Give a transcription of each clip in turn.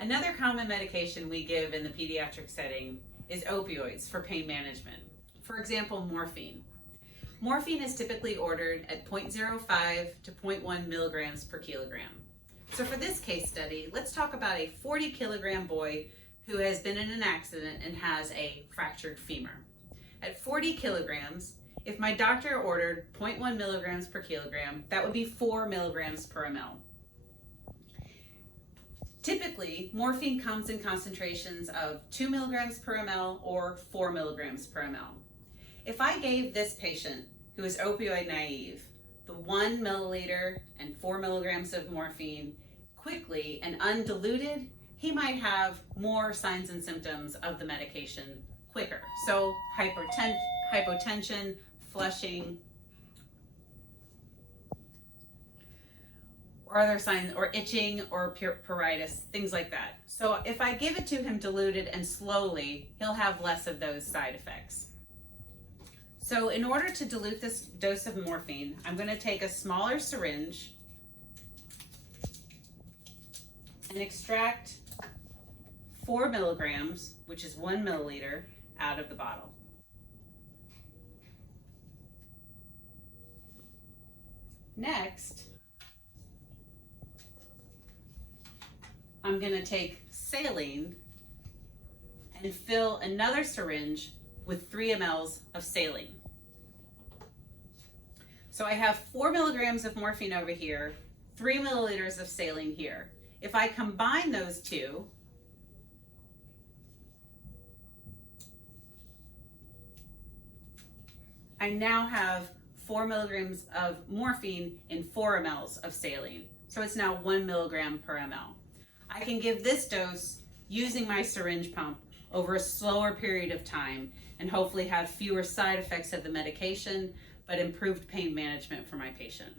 Another common medication we give in the pediatric setting is opioids for pain management. For example, morphine. Morphine is typically ordered at 0.05 to 0.1 milligrams per kilogram. So for this case study, let's talk about a 40 kilogram boy who has been in an accident and has a fractured femur. At 40 kilograms, if my doctor ordered 0.1 milligrams per kilogram, that would be 4 milligrams per ml. Typically, morphine comes in concentrations of 2 milligrams per ml or 4 milligrams per ml. If I gave this patient who is opioid naive the 1 milliliter and 4 milligrams of morphine quickly and undiluted, he might have more signs and symptoms of the medication quicker. So hypotension, flushing, or other signs, or itching, or pruritus, things like that. So if I give it to him diluted and slowly, he'll have less of those side effects. So in order to dilute this dose of morphine, I'm going to take a smaller syringe and extract 4 milligrams, which is 1 milliliter, out of the bottle. Next, I'm going to take saline and fill another syringe with 3 mLs of saline. So I have 4 milligrams of morphine over here, 3 milliliters of saline here. If I combine those two, I now have 4 milligrams of morphine in 4 mLs of saline. So it's now 1 milligram per ml. I can give this dose using my syringe pump over a slower period of time and hopefully have fewer side effects of the medication, but improved pain management for my patient.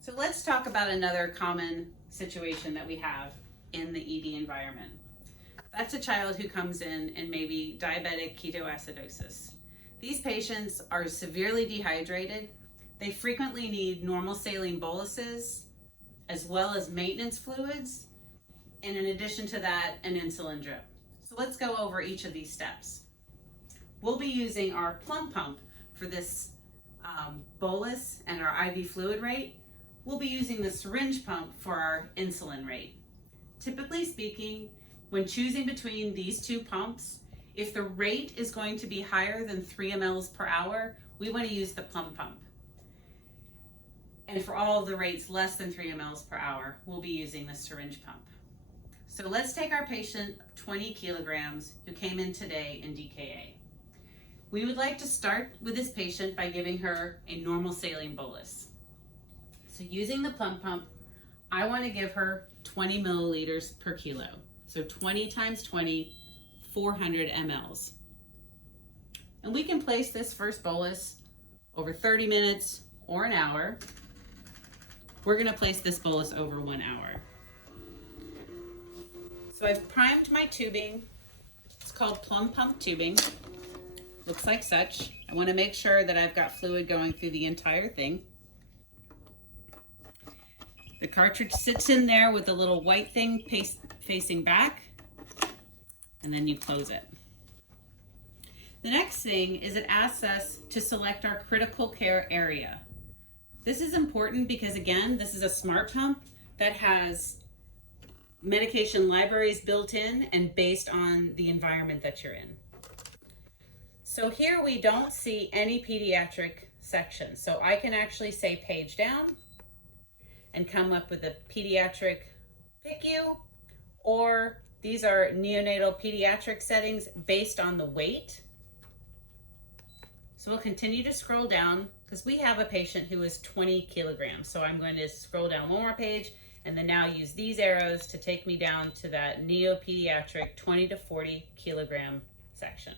So let's talk about another common situation that we have in the ED environment. That's a child who comes in and maybe diabetic ketoacidosis. These patients are severely dehydrated. They frequently need normal saline boluses, as well as maintenance fluids, and in addition to that, an insulin drip. So let's go over each of these steps. We'll be using our plum pump for this bolus and our IV fluid rate. We'll be using the syringe pump for our insulin rate. Typically speaking, when choosing between these two pumps, if the rate is going to be higher than 3 mLs per hour, we want to use the plum pump. And for all of the rates less than 3 mLs per hour, we'll be using the syringe pump. So let's take our patient, 20 kilograms, who came in today in DKA. We would like to start with this patient by giving her a normal saline bolus. So using the plum pump, I want to give her 20 milliliters per kilo. So 20 times 20, 400 mLs. And we can place this first bolus over 30 minutes or an hour. We're going to place this bolus over 1 hour. So I've primed my tubing. It's called plum pump tubing. Looks like such. I want to make sure that I've got fluid going through the entire thing. The cartridge sits in there with a little white thing facing back, and then you close it. The next thing is it asks us to select our critical care area. This is important because, again, this is a smart pump that has medication libraries built in and based on the environment that you're in. So here we don't see any pediatric section. So I can actually say page down and come up with a pediatric PICU, or these are neonatal pediatric settings based on the weight. So we'll continue to scroll down because we have a patient who is 20 kilograms. So I'm going to scroll down one more page and then now use these arrows to take me down to that neo-pediatric 20 to 40 kilogram section.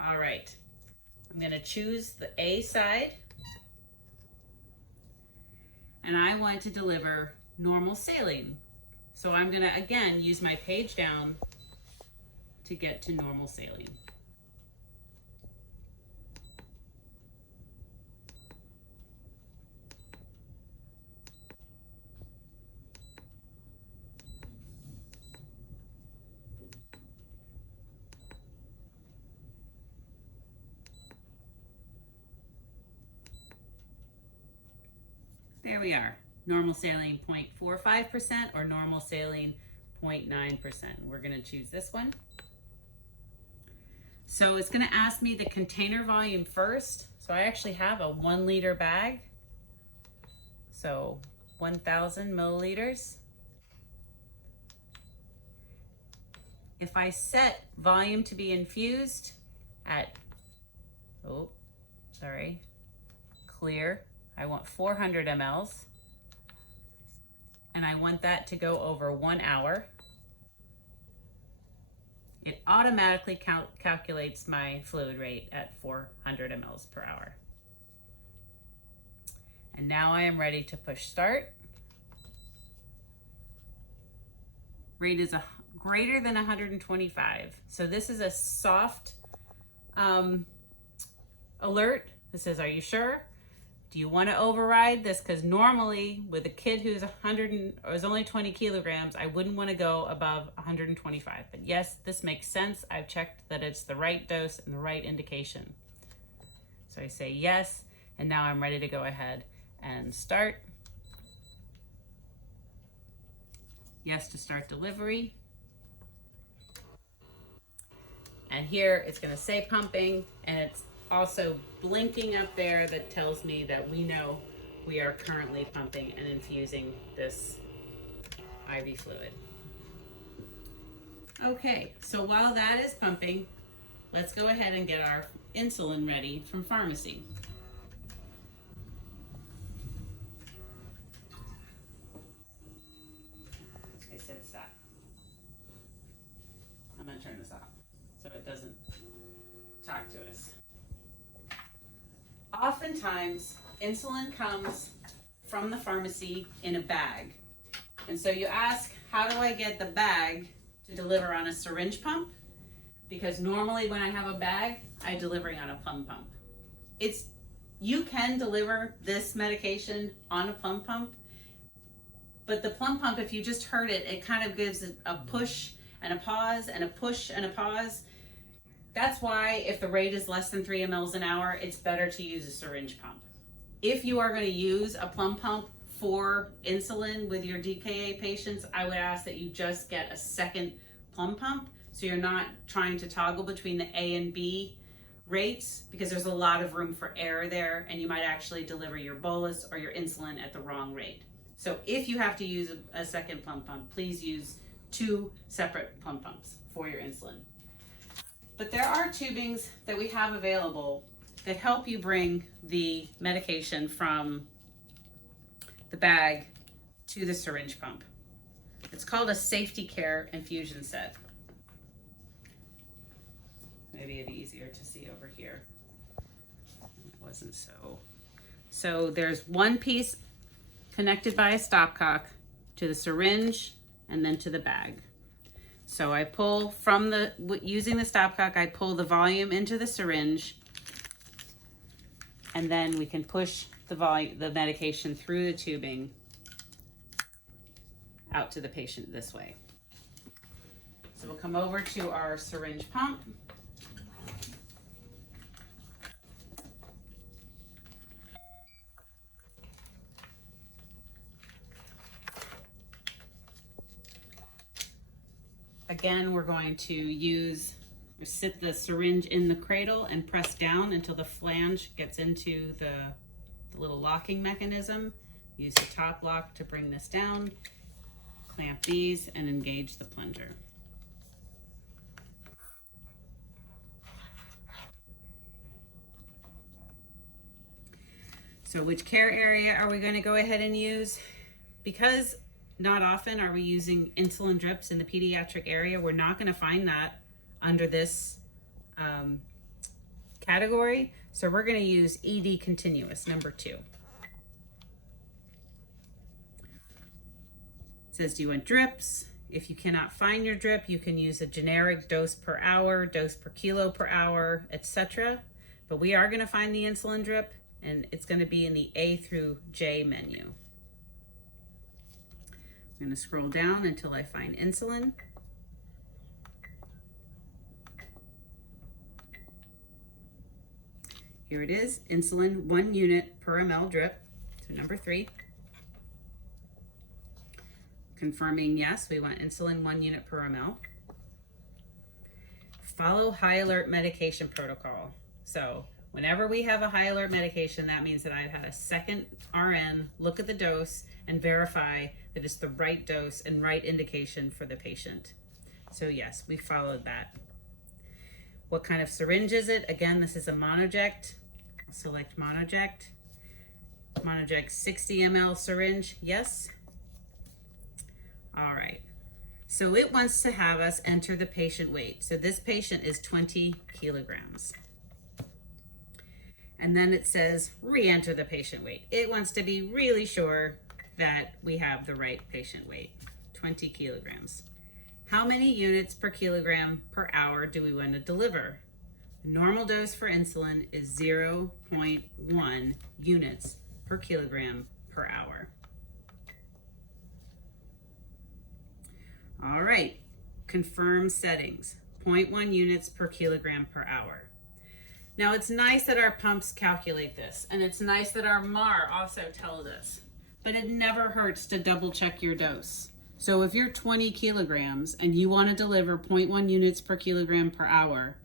All right, I'm going to choose the A side, and I want to deliver normal saline. So I'm going to, again, use my page down to get to normal saline. There we are. Normal saline 0.45% or normal saline 0.9%. We're going to choose this one. So it's going to ask me the container volume first. So I actually have a 1 liter bag. So 1,000 milliliters. If I set volume to be infused at, clear, I want 400 mLs. And I want that to go over 1 hour. It automatically calculates my fluid rate at 400 mLs per hour. And now I am ready to push start. Rate is greater than 125. So this is a soft alert. This says, are you sure? Do you want to override this? Because normally with a kid who's is only 20 kilograms, I wouldn't want to go above 125. But yes, this makes sense. I've checked that it's the right dose and the right indication. So I say yes, and now I'm ready to go ahead and start. Yes to start delivery. And here it's going to say pumping, and it's also blinking up there that tells me that we know we are currently pumping and infusing this IV fluid. Okay, so while that is pumping, let's go ahead and get our insulin ready from pharmacy. I said stop. I'm going to turn this off so it doesn't talk to us. Oftentimes, insulin comes from the pharmacy in a bag. And so you ask, how do I get the bag to deliver on a syringe pump? Because normally when I have a bag, I'm delivering on a plum pump. You can deliver this medication on a plum pump, but the plum pump, if you just heard it, it kind of gives it a push and a pause and a push and a pause. That's why if the rate is less than 3 mLs an hour, it's better to use a syringe pump. If you are going to use a plum pump for insulin with your DKA patients, I would ask that you just get a second plum pump so you're not trying to toggle between the A and B rates, because there's a lot of room for error there and you might actually deliver your bolus or your insulin at the wrong rate. So if you have to use a second plum pump, please use 2 separate plum pumps for your insulin. But there are tubings that we have available that help you bring the medication from the bag to the syringe pump. It's called a safety care infusion set. Maybe it'd be easier to see over here. It wasn't so. So there's one piece connected by a stopcock to the syringe and then to the bag. So I pull from using the stopcock, I pull the volume into the syringe, and then we can push the medication through the tubing out to the patient this way. So we'll come over to our syringe pump. Again, we're going to sit the syringe in the cradle and press down until the flange gets into the little locking mechanism. Use the top lock to bring this down, clamp these, and engage the plunger. So which care area are we going to go ahead and use? Because not often are we using insulin drips in the pediatric area, we're not going to find that under this category. So we're going to use ED continuous, number 2. It says, do you want drips? If you cannot find your drip, you can use a generic dose per hour, dose per kilo per hour, etc. But we are going to find the insulin drip, and it's going to be in the A through J menu. I'm going to scroll down until I find insulin. Here it is, insulin 1 unit per ml drip, so number 3. confirming yes, we want insulin 1 unit per ml. Follow high alert medication protocol. So whenever we have a high alert medication, that means that I've had a second RN look at the dose and verify that it's the right dose and right indication for the patient. So yes, we followed that. What kind of syringe is it? Again, this is a monoject. Select monoject. Monoject 60 ml syringe, yes. All right. So it wants to have us enter the patient weight. So this patient is 20 kilograms. And then it says re-enter the patient weight. It wants to be really sure that we have the right patient weight, 20 kilograms. How many units per kilogram per hour do we want to deliver? The normal dose for insulin is 0.1 units per kilogram per hour. All right, confirm settings, 0.1 units per kilogram per hour. Now it's nice that our pumps calculate this, and it's nice that our MAR also tells us, but it never hurts to double check your dose. So if you're 20 kilograms and you want to deliver 0.1 units per kilogram per hour,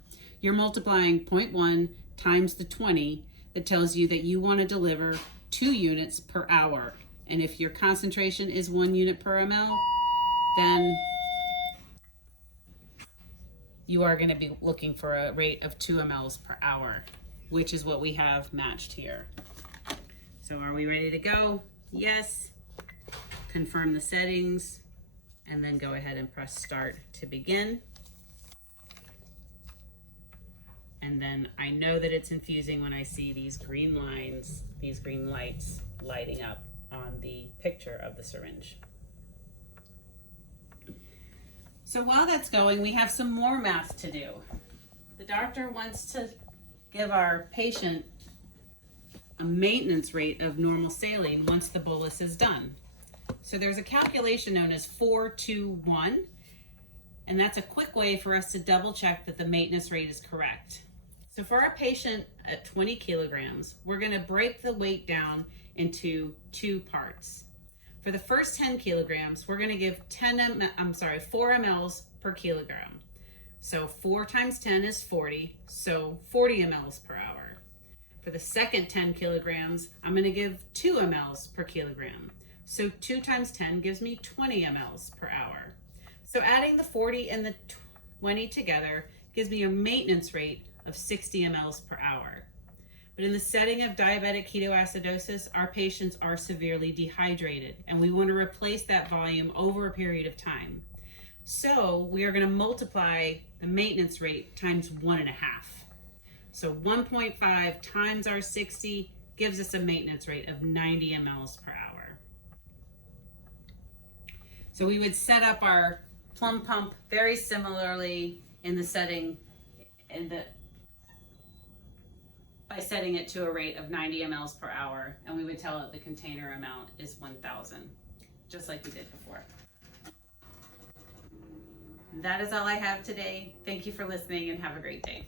you're multiplying 0.1 times the 20 that tells you that you want to deliver 2 units per hour. And if your concentration is 1 unit per ml, then you are going to be looking for a rate of 2 mLs per hour, which is what we have matched here. So are we ready to go? Yes. Confirm the settings, and then go ahead and press start to begin. And then I know that it's infusing when I see these green lines, these green lights lighting up on the picture of the syringe. So while that's going, we have some more math to do. The doctor wants to give our patient a maintenance rate of normal saline once the bolus is done. So there's a calculation known as 4-2-1, and that's a quick way for us to double check that the maintenance rate is correct. So for our patient at 20 kilograms, we're going to break the weight down into 2 parts. For the first 10 kilograms, we're going to give 4 mLs per kilogram. So 4 times 10 is 40, so 40 mLs per hour. For the second 10 kilograms, I'm going to give 2 mLs per kilogram. So 2 times 10 gives me 20 mLs per hour. So adding the 40 and the 20 together gives me a maintenance rate of 60 mLs per hour. But in the setting of diabetic ketoacidosis, our patients are severely dehydrated, and we want to replace that volume over a period of time. So we are going to multiply the maintenance rate times 1.5. So 1.5 times our 60 gives us a maintenance rate of 90 mLs per hour. So we would set up our plum pump very similarly in the setting by setting it to a rate of 90 mLs per hour, and we would tell it the container amount is 1,000, just like we did before. That is all I have today. Thank you for listening, and have a great day.